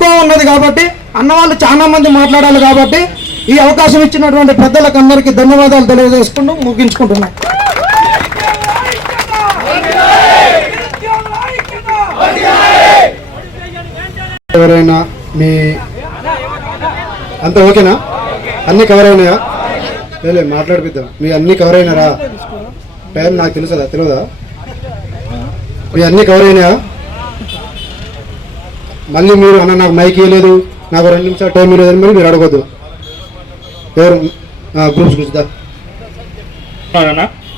తక్కువ ఉన్నది కాబట్టి అన్నవాళ్ళు చాలా మంది మాట్లాడాలి కాబట్టి ఈ అవకాశం ఇచ్చినటువంటి పెద్దలకు అందరికీ ధన్యవాదాలు తెలియజేసుకుంటూ ముగించుకుంటున్నాను. ఎవరైనా మీ అంత ఓకేనా? అన్నీ కవర్ అయినాయా? లేదు మాట్లాడిపిద్దాం. మీ అన్నీ కవర్ అయినారా? టైం నాకు తెలియదా? మీ అన్నీ కవర్ అయినాయా? మళ్ళీ మీరు అన్న నాకు మైక్ ఇవ్వలేదు, నాకు 2 నిమిషాలు టైం ఇవ్వలేదు అని మీరు అడగొద్దు. ఎవరు గ్రూప్స్ గురించి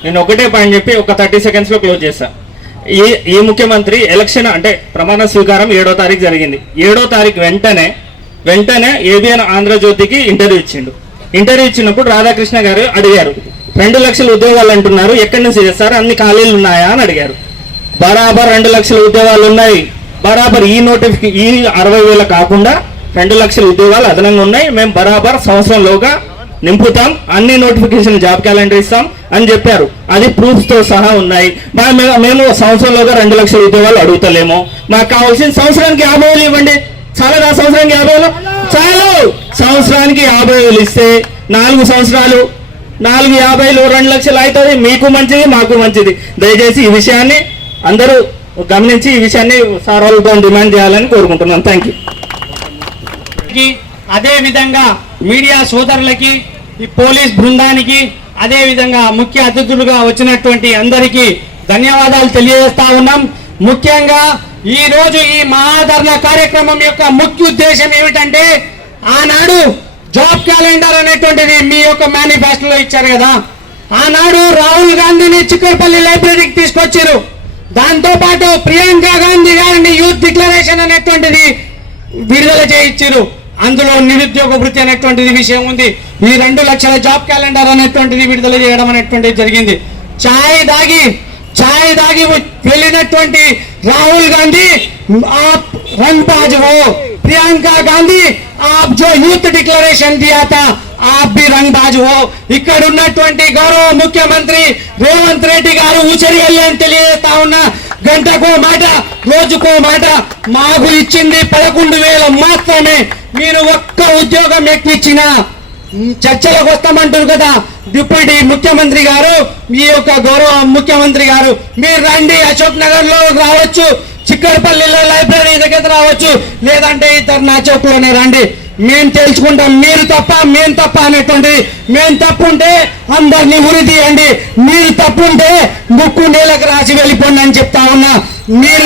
నేను ఒకటే పాయింట్ చెప్పి ఒక 30 సెకండ్స్లో క్లోజ్ చేస్తా. ఈ ముఖ్యమంత్రి ఎలక్షన్ అంటే ప్రమాణ స్వీకారం 7వ తారీఖు జరిగింది. 7వ తారీఖు వెంటనే ఏబిఎన్ ఆంధ్రజ్యోతికి ఇంటర్వ్యూ ఇచ్చిండు. ఇంటర్వ్యూ ఇచ్చినప్పుడు రాధాకృష్ణ గారు అడిగారు, 2 లక్షల ఉద్యోగాలు అంటున్నారు, ఎక్కడి నుంచి చేస్తారు, అన్ని ఖాళీలు ఉన్నాయా అని అడిగారు. బరాబర్ 2 లక్షల ఉద్యోగాలు ఉన్నాయి. బరాబర్ ఈ 60,000 కాకుండా 2 లక్షల ఉద్యోగాలు అదనంగా ఉన్నాయి. మేము బరాబర్ సంవత్సరంలోగా నింపుతాం, అన్ని నోటిఫికేషన్ జాబ్ క్యాలెండర్ ఇస్తాం అని చెప్పారు. అది ప్రూఫ్స్ తో సహా ఉన్నాయి. మేము సంవత్సరంలోగా 2 లక్షల ఉద్యోగాలు అడుగుతలేము. మాకు కావాల్సిన సంవత్సరానికి 50,000 ఇవ్వండి. చాలా సంవత్సరానికి 50,000 చాలు. సంవత్సరానికి 50,000 ఇస్తే 4 సంవత్సరాలు 450 2 లక్షలు అవుతుంది. మీకు మంచిది, మాకు మంచిది. దయచేసి ఈ విషయాన్ని అందరూ గమనించి ఈ విషయాన్ని సార్ వాళ్ళతో డిమాండ్ చేయాలని కోరుకుంటున్నాను. Thank you. అదే విధంగా మీడియా సోదరులకి, ఈ పోలీస్ బృందానికి, అదే విధంగా ముఖ్య అతిథులుగా వచ్చినటువంటి అందరికీ ధన్యవాదాలు తెలియజేస్తా ఉన్నాం. ముఖ్యంగా ఈ రోజు ఈ మహాధరణ కార్యక్రమం యొక్క ముఖ్య ఉద్దేశం ఏమిటంటే, ఆనాడు జాబ్ క్యాలెండర్ అనేటువంటిది మీ యొక్క మేనిఫెస్టోలో ఇచ్చారు కదా, ఆనాడు రాహుల్ గాంధీని చిక్కడపల్లి లైబ్రరీకి తీసుకొచ్చారు. దాంతో పాటు ప్రియాంక గాంధీ గారిని యూత్ డిక్లరేషన్ అనేటువంటిది విడుదల చేయించారు. అందులో నిరుద్యోగ వృత్తి అనేటువంటిది విషయం ఉంది. ఈ 2 లక్షల జాబ్ క్యాలెండర్ అనేటువంటిది విడుదల చేయడం అనేటువంటిది జరిగింది. ఛాయ్ దాగి వెళ్ళినటువంటి రాహుల్ గాంధీ आप रंगबाज हो, प्रियंका गांधी आप जो यूथ डिक्लेरेशन दिया था आप भी रंगबाज हो. ఇక్కడ ఉన్నటువంటి గౌరవ ముఖ్యమంత్రి రేవంత్ రెడ్డి గారు ఊచరి అని తెలియజేస్తా ఉన్నా, గంటకో మాట రోజుకో మాట, మాకు ఇచ్చింది 11,000 మాత్రమే. మీరు ఒక్క ఉద్యోగం ఎక్కిచ్చినా చర్చలకు వస్తామంటారు కదా డిప్యూటీ ముఖ్యమంత్రి గారు, మీ యొక్క గౌరవ ముఖ్యమంత్రి గారు, మీరు రండి, అశోక్ నగర్ లో రావచ్చు, చిక్కడపల్లిలో లైబ్రరీ దగ్గర రావచ్చు, లేదంటే ధర్నా చౌక్ లోనే రండి. మేము తెలుసుకుంటాం మీరు తప్ప మేము తప్ప అనేటువంటిది. మేము తప్పుంటే అందరినీ ఉరి తీయండి, మీరు తప్పుంటే ముక్కు నేలకు రాసి వెళ్ళిపోండి అని చెప్తా ఉన్నా. మీరు